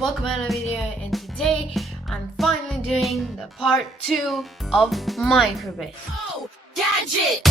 welcome to another video, and today I'm finally doing the part 2 of microbit. Oh, gadget!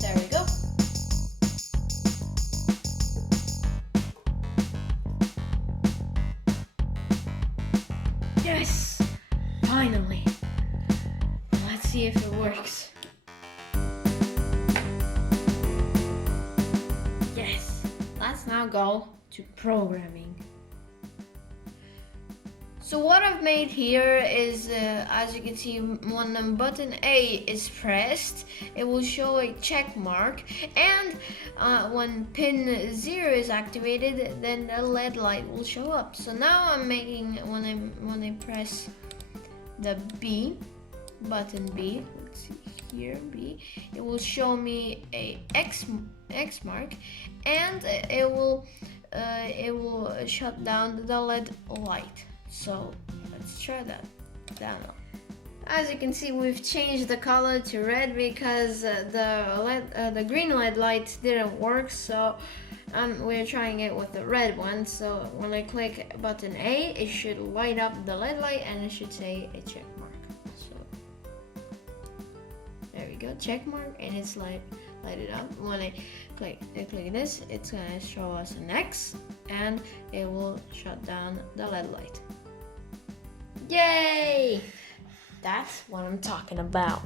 There we go. Yes! Finally! Let's see if it works. Yes! Let's now go to programming. So what I've made here is, as you can see, when button A is pressed, it will show a check mark, and when pin 0 is activated, then the LED light will show up. So now I'm making, when I press the B, button B, let's see here, B, it will show me a X mark, and it will shut down the LED light. So let's try that now. As you can see, we've changed the color to red because the green LED light didn't work, so we're trying it with the red one. So when I click button A, it should light up the LED light and it should say a check mark. So there we go, check mark, and it's lighted up. When I click this, it's gonna show us an X, and it will shut down the LED light. Yay! That's what I'm talking about.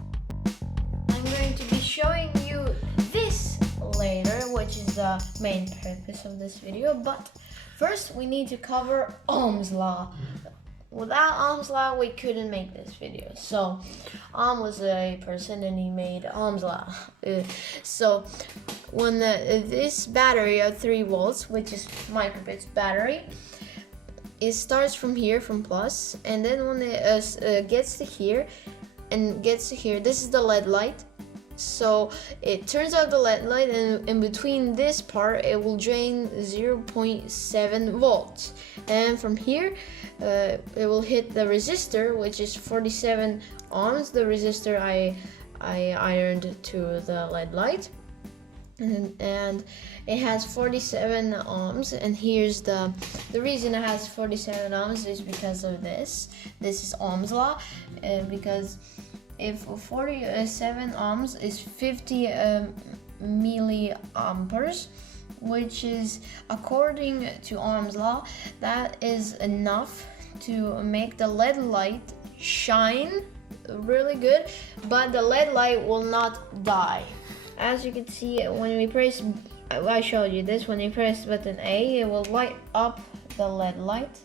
I'm going to be showing you this later, which is the main purpose of this video, but first we need to cover Ohm's law. Without Ohm's law, we couldn't make this video. So Ohm was a person and he made Ohm's law. So when this battery of 3 volts, which is microbit's battery, it starts from here, from plus, and then when it gets to here, this is the LED light. So it turns out the LED light, and in between this part, it will drain 0.7 volts. And from here, it will hit the resistor, which is 47 ohms, the resistor I ironed to the LED light. And it has 47 ohms, and here's the reason it has 47 ohms is because of this is Ohm's law, because if 47 ohms is 50 milliamperes, which is, according to Ohm's law, that is enough to make the LED light shine really good, but the LED light will not die. As you can see, when we press, I showed you this, when you press button A, it will light up the LED light,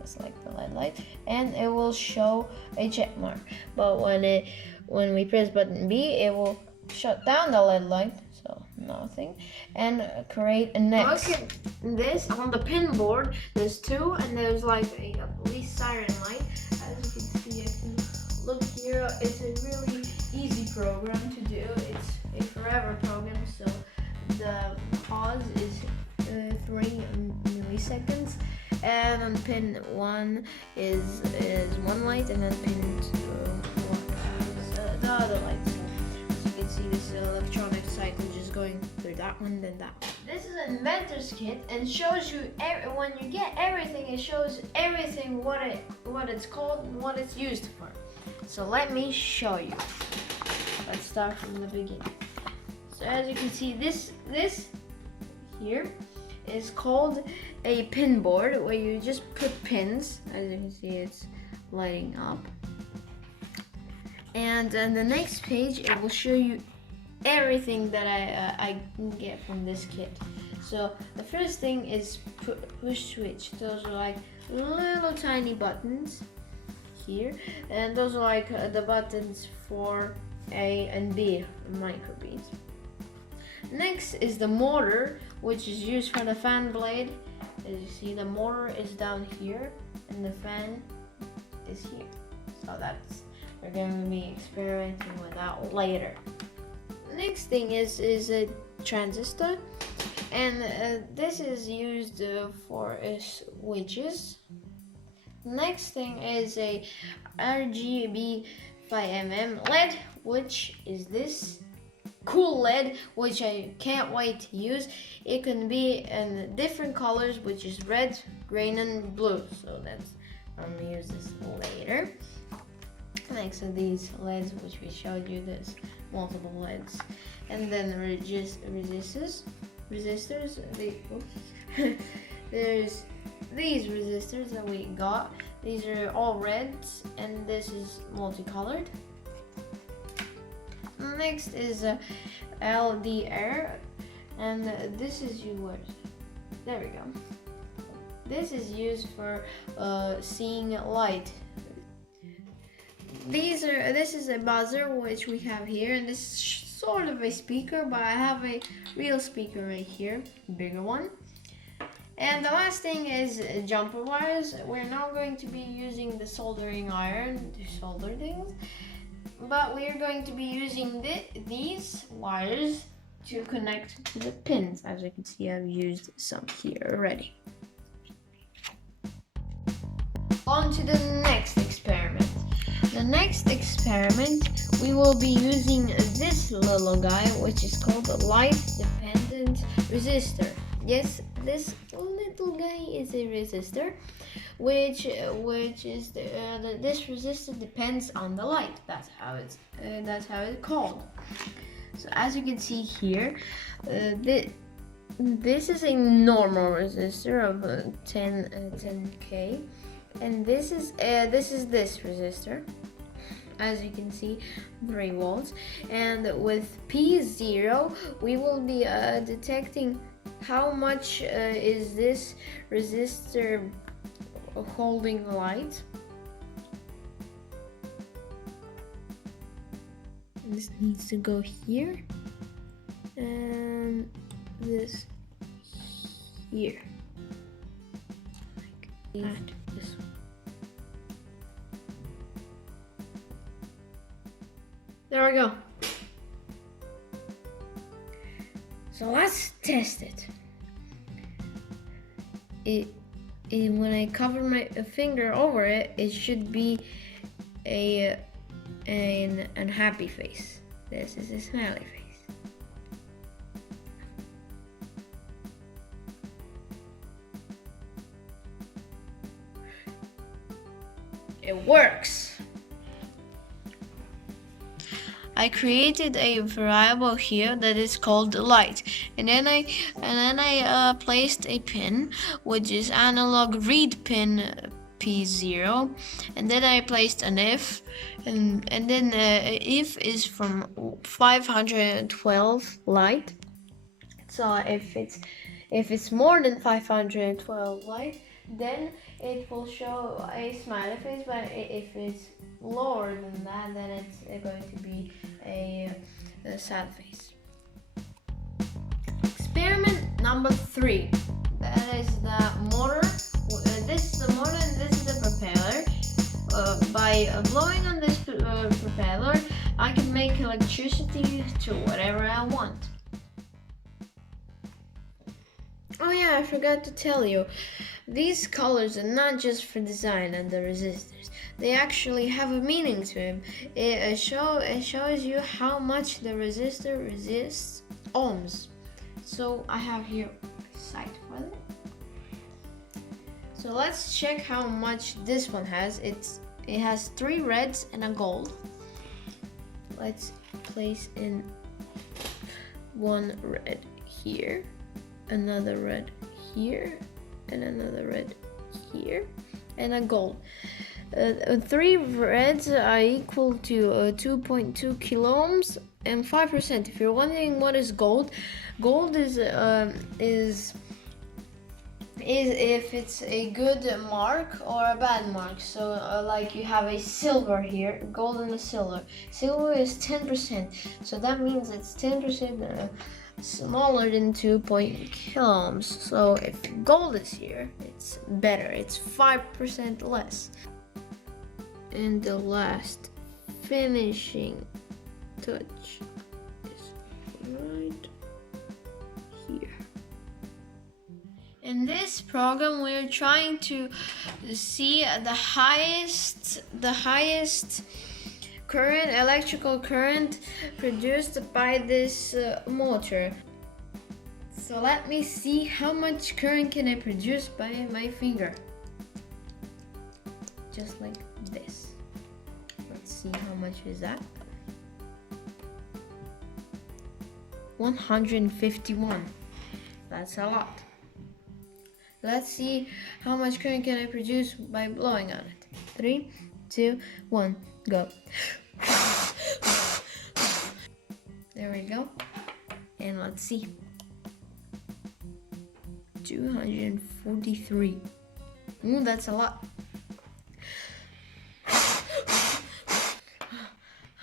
just like the LED light, and it will show a check mark. But when we press button B, it will shut down the LED light, so nothing, and create an X. Look at this, on the pin board, there's 2, and there's like a police siren light. As you can see, if you look here, it's a really easy program to do. It's a forever program, so the pause is 3 milliseconds, and on pin 1 is 1 light, and then pin 2 the other light. So as you can see, this electronic cycle just going through that one, then that one. This is an inventor's kit, and shows you when you get everything, it shows everything, what it's called and what it's used for. So let me show you. Let's start from the beginning. So as you can see, this here is called a pin board, where you just put pins. As you can see, it's lighting up. And on the next page, it will show you everything that I get from this kit. So the first thing is push switch. Those are like little tiny buttons here, and those are like the buttons for A and B microbeads. Next is the motor, which is used for the fan blade. As you see, the motor is down here and the fan is here. So we're going to be experimenting with that later. The next thing is a transistor, and this is used for switches. Next thing is a RGB 5mm LED, which is this cool LED, which I can't wait to use. It can be in different colors, which is red, green, and blue. So I'm gonna use this later. Next to these LEDs, which we showed you, there's multiple LEDs, and then resistors. There's these resistors that we got. These are all reds, and this is multicolored. Next is LDR, and this is there we go. This is used for seeing light. This is a buzzer, which we have here, and this is sort of a speaker, but I have a real speaker right here, bigger one. And the last thing is jumper wires. We're not going to be using the soldering iron to solder things, but we are going to be using these wires to connect to the pins. As you can see, I've used some here already. On to the next experiment. The next experiment, we will be using this little guy, which is called a light dependent resistor. Yes, this little guy is a resistor, which is this resistor depends on the light. That's how it's called. So as you can see here, this is a normal resistor of 10K, and this is this resistor. As you can see, 3 volts, and with P0 we will be detecting how much is this resistor holding light. This needs to go here, and this here, like that. This one. There we go. So let's test it. When I cover my finger over it, it should be an unhappy face. This is a smiley face. It works. I created a variable here that is called light, and then I placed a pin, which is analog read pin P0, and then I placed an if, and then if is from 512 light. So if it's more than 512 light, then it will show a smiley face, but if it's lower than that, then it's going to be a sad face. Experiment number 3. That is the motor. This is the motor and this is the propeller. By blowing on this propeller, I can make electricity to whatever I want. Oh yeah, I forgot to tell you. These colors are not just for design and the resistors. They actually have a meaning to them. It shows you how much the resistor resists ohms. So I have here a site for it. So let's check how much this one has. It has 3 reds and a gold. Let's place in one red here, another red here, and another red here, and a gold. 3 reds are equal to 2.2 kilo ohms and 5%. If you're wondering what is gold, gold is if it's a good mark or a bad mark. So like you have a silver here, gold and a silver. Silver is 10%, so that means it's 10% smaller than 2.0 kilo ohms. So if gold is here, it's better. It's 5% less. And the last finishing touch is right here. In this program, we're trying to see the highest current, electrical current produced by this motor. So let me see how much current can I produce by my finger. Just like this. Let's see how much is that. 151. That's a lot. Let's see how much current can I produce by blowing on it. 3, 2, 1, go. There we go. And let's see. 243. Ooh, that's a lot.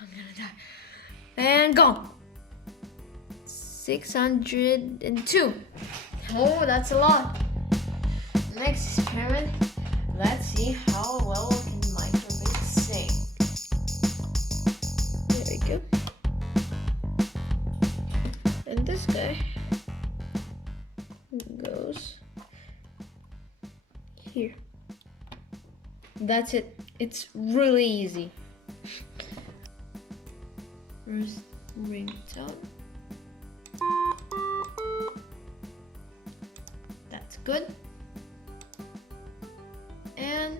I'm gonna die. And go. 602. Oh, that's a lot. Next experiment. Let's see how well can microbit sing. There we go. And this guy goes here. That's it. It's really easy. First ringtone. That's good. And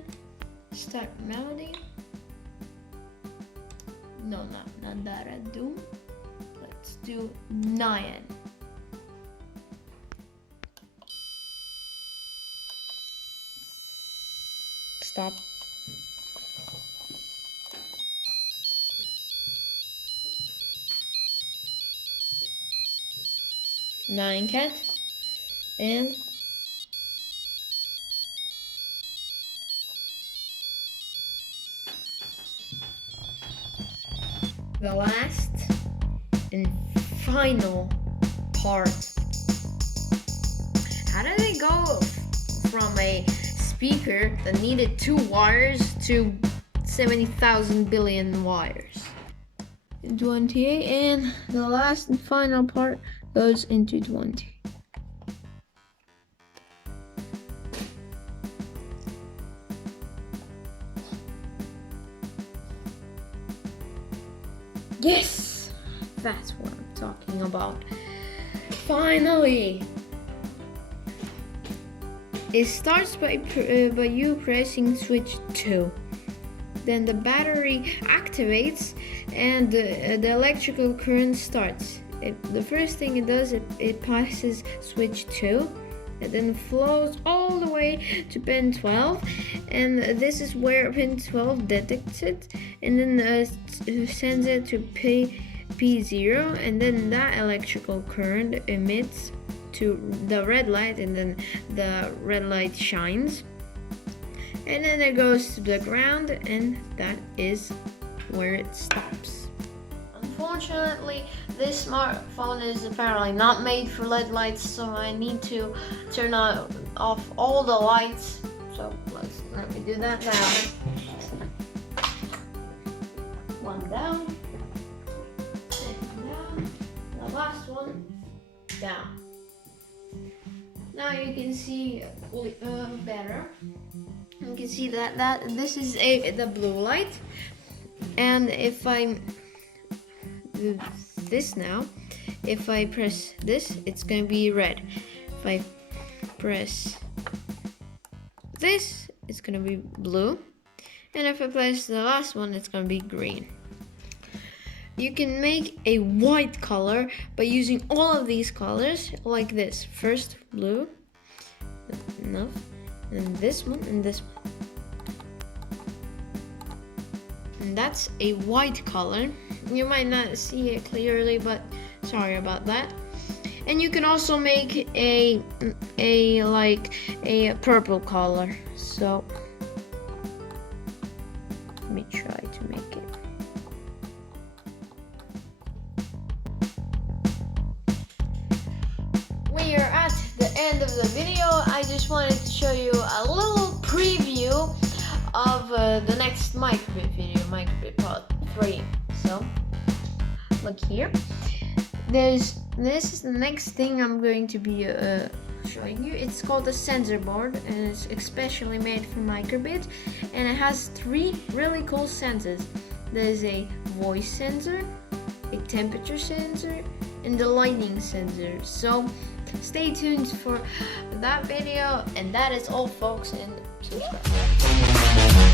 start melody. No, not that I do. Let's do 9. Stop. Nine cat and the last and final part. How did they go from a speaker that needed 2 wires to 70,000 billion wires? 28, and the last and final part goes into 20. Yes, that's what I'm talking about. Finally, it starts by you pressing switch 2. Then the battery activates and the electrical current starts. The first thing it does, it passes switch 2 and then flows all the way to pin 12, and this is where pin 12 detects it and then sends it to P0, and then that electrical current emits to the red light, and then the red light shines, and then it goes to the ground, and that is where it stops. Unfortunately, this smartphone is apparently not made for LED lights, so I need to turn off all the lights. So let me do that now. One down, second down, the last one down. Now you can see better. You can see that this is the blue light, and if I do this now, if I press this, it's gonna be red. If I press this, it's gonna be blue, and if I press the last one, it's gonna be green. You can make a white color by using all of these colors like this. First blue, enough, and this one, and this one. And that's a white color. You might not see it clearly, but sorry about that. And you can also make a purple color. So let me try to make it. We are at the end of the video. I just wanted to show you a little preview of the next microbit video, microbit part 3. So look here. This is the next thing I'm going to be showing you. It's called a sensor board, and it's especially made for microbits, and it has 3 really cool sensors. There's a voice sensor, a temperature sensor, and the lighting sensor. So stay tuned for that video, and that is all, folks, and subscribe.